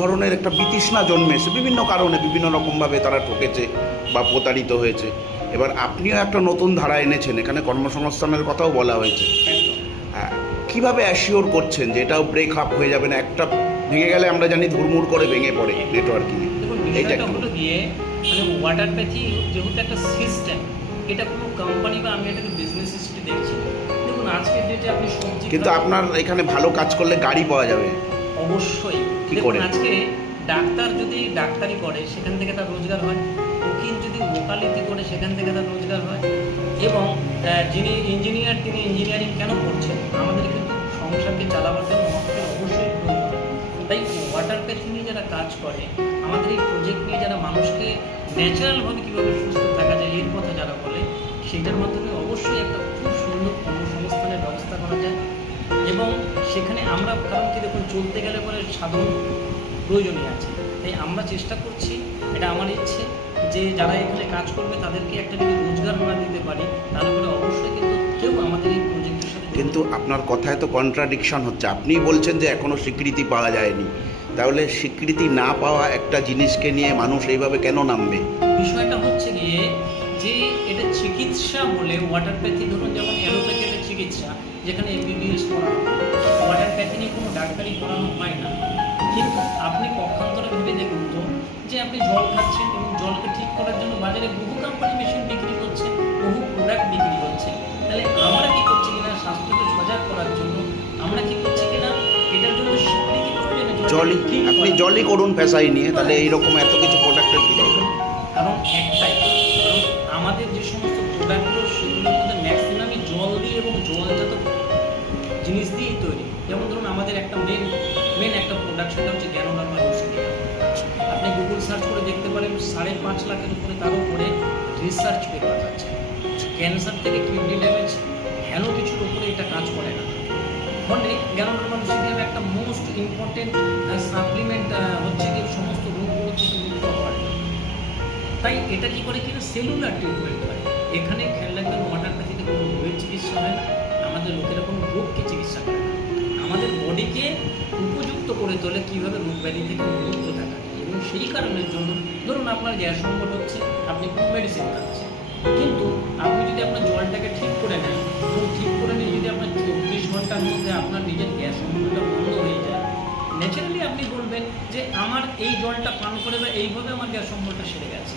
ধরনের একটা বিতৃষ্ণা জন্মেছে বিভিন্ন কারণে, বিভিন্ন রকমভাবে তারা ঠকেছে বা প্রতারিত হয়েছে। এবার আপনিও একটা নতুন ধারা এনেছেন, এখানে কর্মসংস্থানের কথাও বলা হয়েছে। কিভাবে অ্যাসিওর করছেন যে এটাও ব্রেক আপ হয়ে যাবে না? একটা ভেঙে গেলে আমরা জানি ধুরমুড় করে ভেঙে পড়ে নেটওয়ার্কিং। দেখুন, বিষয়টা হলো গিয়ে মানে ওয়াটারপ্যাথি যেহেতু একটা সিস্টেম, এটা কোনো কোম্পানি বা আমি এটাকে বিজনেস হিস্ট্রি দেখছি। দেখুন, আজকের ডেটে আপনি সবজি কিন্তু আপনার এখানে ভালো কাজ করলে গাড়ি পাওয়া যাবে অবশ্যই। কি দেখুন, করে? আজকে ডাক্তার যদি ডাক্তারি করে সেখান থেকে তার রোজগার হয়, উকিল যদি ওকালতি করে সেখান থেকে তার রোজগার হয়, এবং যিনি ইঞ্জিনিয়ার তিনি ইঞ্জিনিয়ারিং কেন করছেন? আমাদের কিন্তু সংসারকে চালাবার জন্য অর্থের অবশ্যই প্রয়োজন। তাই ওয়াটারপ্যাথি নিয়ে যারা কাজ করে, আমাদের এই প্রজেক্ট নিয়ে যারা মানুষকে ন্যাচারালভাবে কীভাবে সুস্থ থাকা যায় এর কথা যারা বলে, সেটার মাধ্যমে অবশ্যই একটা খুব সুন্দর কর্মসংস্থানের ব্যবস্থা করা যায়। এবং সেখানে আমরা, কারণ কি দেখুন, চলতে গেলে পরে সাধন প্রয়োজনীয় আছে। তাই আমরা চেষ্টা করছি, এটা আমার ইচ্ছে, যে যারা এখানে কাজ করবে তাদেরকে একটা যদি রোজগার আমরা দিতে পারি, তাহলে পরে অবশ্যই কিন্তু কেউ আমাদের এই প্রজেক্টের সাথে। কিন্তু আপনার কথায় তো কন্ট্রাডিকশন হচ্ছে। আপনি বলছেন যে এখনো স্বীকৃতি পাওয়া যায়নি, তাহলে স্বীকৃতি না পাওয়া একটা জিনিসকে নিয়ে মানুষ এইভাবে কেন নামবে? বিষয়টা হচ্ছে গিয়ে যে এটা চিকিৎসা বলে ওয়াটারপ্যাথি, ধরুন যেমন অ্যালোপ্যাথি একটা চিকিৎসা, যেখানে এমবিবিএস পড়ানো হয়, ওয়াটারপ্যাথি নিয়ে কোনো ডাক্তারি পড়ানো হয় না। কিন্তু আপনি পক্ষান্তরে ভেবে দেখুন তো, যে আপনি জল খাচ্ছেন এবং জলকে ঠিক করার জন্য বাজারে বহু কোম্পানি মেশিন বিক্রি করছে, বহু প্রোডাক্ট বিক্রি হচ্ছে। তাহলে আমরা কি করছি কিনা স্বাস্থ্যকে সজাগ করার জন্য, আমরা কি করছি কিনা এটার জন্য স্বীকৃতি প্রয়োজনে জলই, আপনি জলই করুন পেশাই নিয়ে, তাহলে এইরকম এত কিছু প্রোডাক্টের কী দরকার? কারণ একটাই, কারণ আমাদের যে সমস্ত প্রোডাক্টগুলো সেগুলোর মধ্যে ম্যাক্সিমামই জল দিয়ে এবং জলজাত জিনিস দিয়েই তৈরি। যেমন ধরুন আমাদের একটা মেন একটা প্রোডাক্ট, সেটা হচ্ছে গ্যানোডার্মা লুসিডিয়া। আপনি গুগল সার্চ করে দেখতে পারেন, 5.5 লাখের উপরে, তার উপরে রিসার্চ পেপার আছে। ক্যান্সার থেকে কিডনি ড্যামেজ হেন কিছুর উপরে এটা কাজ করে না। ফলে গ্যানোডার্মা লুসিডিয়াম একটা মোস্ট ইম্পর্টেন্ট সাপ্লিমেন্ট হচ্ছে কি সমস্ত রোগগুলো থেকে মুক্ত হওয়ার জন্য। তাই এটা কি করে কিনা সেলুলার ট্রিটমেন্ট হয়। এখানে খেয়াল রাখবেন, ওয়াটারপ্যাথিতে কোনো রোগের চিকিৎসা হয় না, আমাদের লোকেরা কোনো রোগকে চিকিৎসা করে না, আমাদের বডিকে উপযুক্ত করে তোলে কীভাবে রোগ ব্যাধি থেকে মুক্ত থাকা যায়। এবং সেই কারণের জন্য ধরুন আপনার গ্যাস সংকট হচ্ছে, আপনি কোনো মেডিসিন খাচ্ছেন, কিন্তু আপনি যদি আপনার জলটাকে ঠিক করে নেন এবং ঠিক করে নিয়ে যদি আপনার 24 ঘন্টার মধ্যে আপনার নিজের গ্যাস সংকটটা বন্ধ হয়ে যায়, ন্যাচারালি আপনি বলবেন যে আমার এই জলটা পান করে বা এইভাবে আমার গ্যাস সংকটটা সেরে গেছে।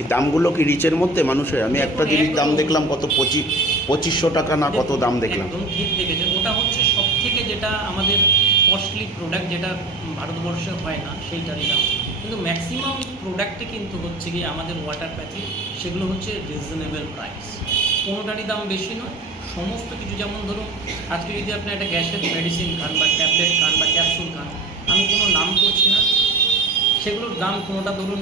এই দামগুলো কি রিচের মধ্যে মানুষের? আমি একটা জিনিস দাম দেখলাম কত 2500 টাকা না কত দাম দেখলাম। একদম ঠিক দেখেছেন, ওটা হচ্ছে সব থেকে যেটা আমাদের কস্টলি প্রোডাক্ট, যেটা ভারতবর্ষে হয় না সেইটারই দাম। কিন্তু ম্যাক্সিমাম প্রোডাক্টে কিন্তু হচ্ছে কি আমাদের ওয়াটারপ্যাথি, সেগুলো হচ্ছে রিজনেবল প্রাইস, কোনোটারই দাম বেশি নয়। সমস্ত কিছু, যেমন ধরুন আজকে যদি আপনি একটা গ্যাসের মেডিসিন খান বা ট্যাবলেট খান বা ক্যাপসুল খান, আমি কোনো নাম করছি না, সেগুলোর দাম কোনোটা ধরুন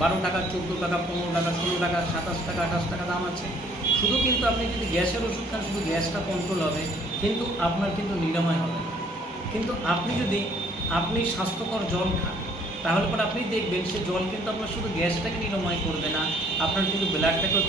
12 টাকা, 14 টাকা, 15 টাকা, 16 টাকা, 27 টাকা, 28 টাকা দাম আছে। শুধু কিন্তু আপনি যদি গ্যাসের ওষুধ খান, শুধু গ্যাসটা কন্ট্রোল হবে, কিন্তু আপনার কিন্তু নিরাময় হবে না। কিন্তু আপনি যদি স্বাস্থ্যকর জল খান, তাহলে পরে আপনি দেখবেন সে জল কিন্তু আপনার শুধু গ্যাসটাকে নিরাময় করবে না, আপনার কিন্তু ব্লাডটাকেও